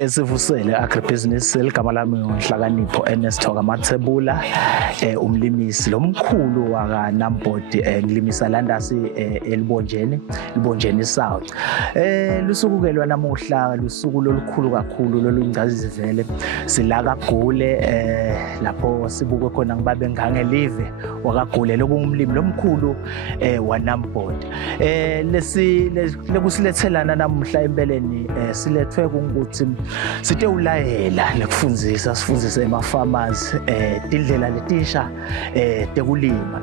Esivusele agribusiness eligama lami ngoNhlakanipho Ernest Thoka Mathebula umlimisi lomkhulu waka Nambodi ngilimisa landasi elibonjeni South lusuku ke lwanamuhla lusuku lolukhulu kakhulu lolungcazivele sila kaGule lapho sibuke khona ngibabe ngangelive wakaGule lokungumlimi lomkhulu waNambodi lekusilethelana namuhla empeleni silethwe ukuthi sithe ulayela nekufundzisa sifundise ema-farmers tindlela letisha tekulima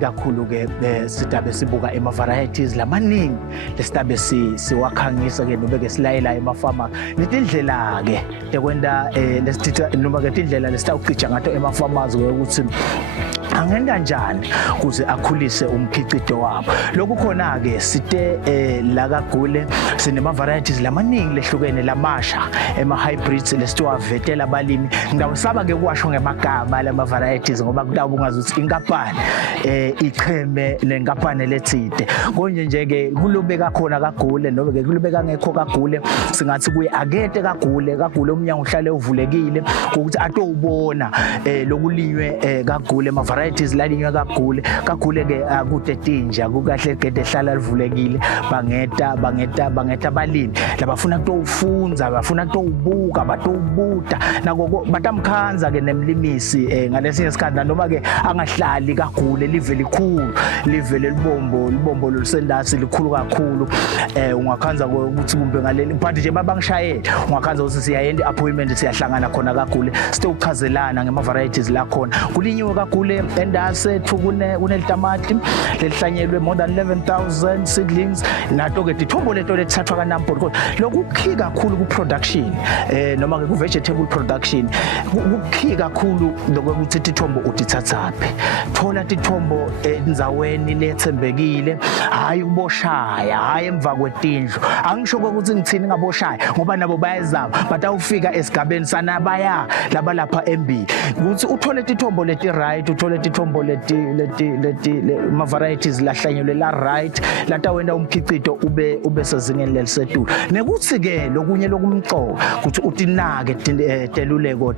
kakhulu ke sitabe sibuka ema-varieties lamaningi lesitabe siwakhangisa ke nobe ke silayela ema-farmers netindlela ke tekwenta noma ke tindlela lesitawucija ngato ema-farmers ukuthi angenda njani kuze akhulise umkhicido wabo lokhu khona ke site la kaGule sinema varieties lamaningi lehlukene lamasha ema hybrids lesitwavetela abalimi ngawusaba ke kwasho ngemagama lama varieties ngoba kutaba ungazi ukuthi inkampani icheme lenkampani lethide konje nje ke kulobeka khona kaGule nobe ke kulobeka ngekho kaGule singathi kuye akete kaGule umnyango uhlale uvulekile ukuthi atowubona lokulinywe kaGule ema varieties lalinywa kaGule ke akude tinja kukahle gede hlala livulekile bangeta balimi labafuna ukutofundza bafuna ukutowubuka batowubuta nako batamkhanza ke nemlimisi ngalesinye isikhathi noma ke angahlali kaGule live likhulu live libombo lolusendasi likhulu kakhulu ungakhanza ukuthi kumbe ngaleli but nje babangishayela ungakhanza ukuthi siyayenda appointment siyahlangana khona kaGule sithe ukuchazelana ngema varieties la khona kulinyiwe kaGule endase kunelitamati lelihlanyelwe more than 11,000 seedlings nato ke dithombo leto lethathwa kaNambodi kodwa lokukhi kakhulu ku production noma ke ku vegetable production ukukhi kakhulu lokuthi tithombo udithathaphi thola tithombo endzaweni lethembekile hayi uboshaya hayi emva kwetindlu angisho ukuthi ngithini ngaboshaya ngoba nabo bayazama batawufika esigabeni sanabaya labalapha embili ukuthi uthole tithombo leti right uthole tithombo leti ma varieties lahlanyelwe la right latawenda umkhicido ube sezingeni lelisetulu nekuthi ke lokunye lokumcoka ukuthi utinake teluleko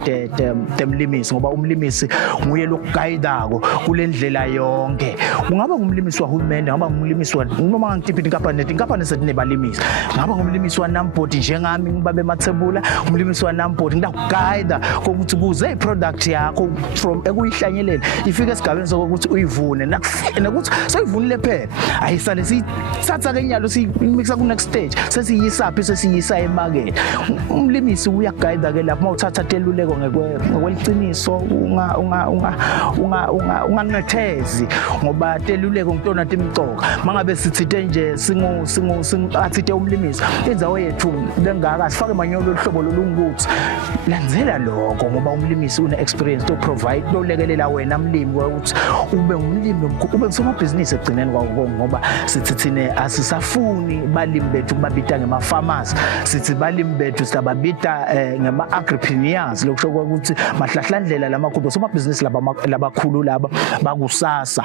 temlimisi ngoba umlimisi nguye lokugayidako kulendlela yonke ungaba ngumlimisi wahulumende ngaba ngumlimisi noma ngitiphi inkampani setinebalimisi ngaba ngumlimisi waNambodi njengami ngibabe Mathebula umlimisi waNambodi ngidakugayida ukuthi kuze iproduct yakho from ekuyihlanyeleni ifike esigabeni sokuthi uyivune nakuthi soyivunile phela ayisale sithatha ke nyalo siyimixa ku next stage sesiyisaphi sesiyisa emarket umlimisi uyagayida ke lapho mawuthatha teluleko ngekweliciniso unganethezi ngoba teluleko ngitona timcoka mangabe sithithe nje athithe umlimisi indzawo yethu lengaka sifake manyolo lohlobo lolungukuthi landzela lokho ngoba umlimisi une experience to provide to lekelela wena mlimi ukuthi ube ngumlimi ube ngusomabhizinisi egcineni kwawo ngoba sithi thine asisafuni balimi bethu babita ngema-farmers sithi balimi bethu siyababita ngema-agripreneurs lokusho ukuthi mahlahlandlela lamakhulu somabhizinisi labakhulu laba bakusasa.